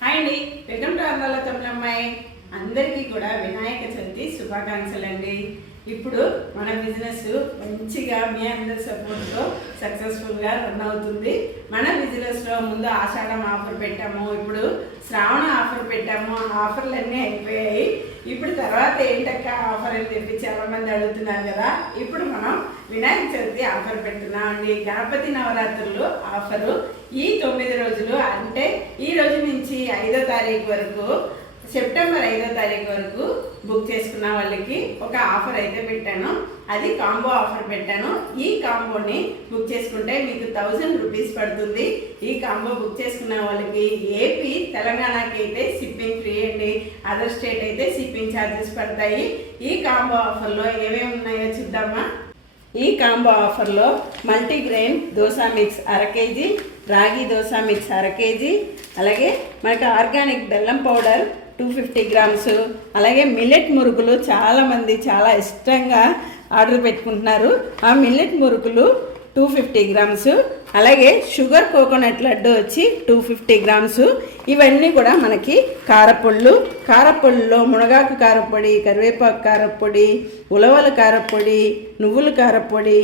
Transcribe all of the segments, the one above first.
Hi అండి. Welcome to అందాల తమిళమ్మాయి అందరికీ కూడా వినాయక చవితి శుభాకాంక్షలు అండి ఇప్పుడు మన బిజినెస్ మంచిగా మీ అందరి సపోర్ట్తో సక్సెస్ఫుల్గా రన్ అవుతుంది. మన బిజినెస్లో ముందు ఆషాఢం ఆఫర్ పెట్టాము. ఇప్పుడు శ్రావణ ఆఫర్ పెట్టాము. ఆఫర్లు అన్నీ అయిపోయాయి. ఇప్పుడు తర్వాత ఏంటక్క ఆఫర్ అని చెప్పి చాలా మంది అడుగుతున్నారు కదా. ఇప్పుడు మనం వినాయక చవితి ఆఫర్ పెడుతున్నాం అండి. గణపతి నవరాత్రులు ఆఫరు. ఈ తొమ్మిది రోజులు అంటే తారీఖు వరకు సెప్టెంబర్ ఐదో తారీఖు వరకు బుక్ చేసుకున్న వాళ్ళకి ఒక ఆఫర్ అయితే పెట్టాను. అది కాంబో ఆఫర్ పెట్టాను. ఈ కాంబోని బుక్ చేసుకుంటే మీకు థౌజండ్ రూపీస్ పడుతుంది. ఈ కాంబో బుక్ చేసుకున్న వాళ్ళకి ఏపీ తెలంగాణకి అయితే షిప్పింగ్ ఫ్రీ అండి. అదర్ స్టేట్ అయితే షిప్పింగ్ ఛార్జెస్ పడతాయి. ఈ కాంబో ఆఫర్లో ఏమేమి ఉన్నాయో చూద్దామా? ఈ కాంబో ఆఫర్లో మల్టీగ్రెయిన్ దోశ మిక్స్ అర కేజీ రాగి దోశ మిక్స్ అర కేజీ అలాగే మనకి ఆర్గానిక్ బెల్లం పౌడర్ టూ ఫిఫ్టీ గ్రామ్స్ అలాగే మిల్లెట్ మురుగులు చాలామంది చాలా ఇష్టంగా ఆర్డర్ పెట్టుకుంటున్నారు. ఆ మిల్లెట్ మురుగులు టూ ఫిఫ్టీ గ్రామ్స్ అలాగే షుగర్ కోకోనట్ లడ్డు వచ్చి టూ ఫిఫ్టీ గ్రామ్స్ ఇవన్నీ కూడా మనకి కారపళ్ళు. కారపళ్ళులో మునగాకు కారపొడి కరివేపాకు కారపొడి ఉలవల కారపొడి నువ్వుల కారపొడి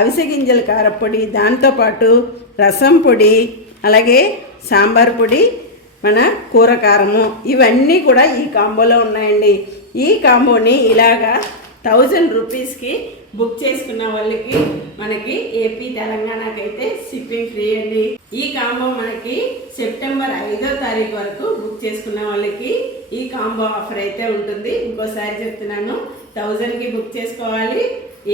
అవిసె గింజల కారపొడి దాంతోపాటు రసం పొడి అలాగే సాంబార్ పొడి మన కూర కారము. ఇవన్నీ కూడా ఈ కాంబోలో ఉన్నాయండి. ఈ కాంబోని ఇలాగా థౌజండ్ రూపీస్కి బుక్ చేసుకున్న వాళ్ళకి మనకి ఏపీ తెలంగాణకి అయితే షిప్పింగ్ ఫ్రీ అండి. ఈ కాంబో మనకి సెప్టెంబర్ ఐదో తారీఖు వరకు బుక్ చేసుకున్న వాళ్ళకి ఈ కాంబో ఆఫర్ అయితే ఉంటుంది. ఇంకోసారి చెప్తున్నాను థౌజండ్కి బుక్ చేసుకోవాలి.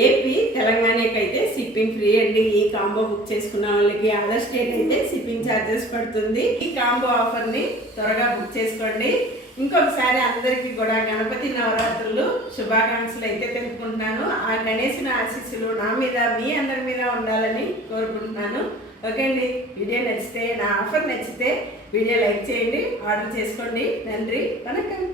ఏపీ తెలంగాణకి అయితే షిప్పింగ్ ఫ్రీ అండి. ఈ కాంబో బుక్ చేసుకున్న వాళ్ళకి అదర్ స్టేట్ అయితే షిప్పింగ్ ఛార్జెస్ పడుతుంది. ఈ కాంబో ఆఫర్ని త్వరగా బుక్ చేసుకోండి. ఇంకొకసారి అందరికీ కూడా గణపతి నవరాత్రులు శుభాకాంక్షలు అయితే తెలుపుకుంటున్నాను ఆ గణేశుని ఆశీస్సులు నా మీద మీ అందరి మీద ఉండాలని కోరుకుంటున్నాను. ఓకే అండి వీడియో నచ్చితే నా ఆఫర్ నచ్చితే వీడియో లైక్ చేయండి ఆర్డర్ చేసుకోండి. నன்றి వనకం.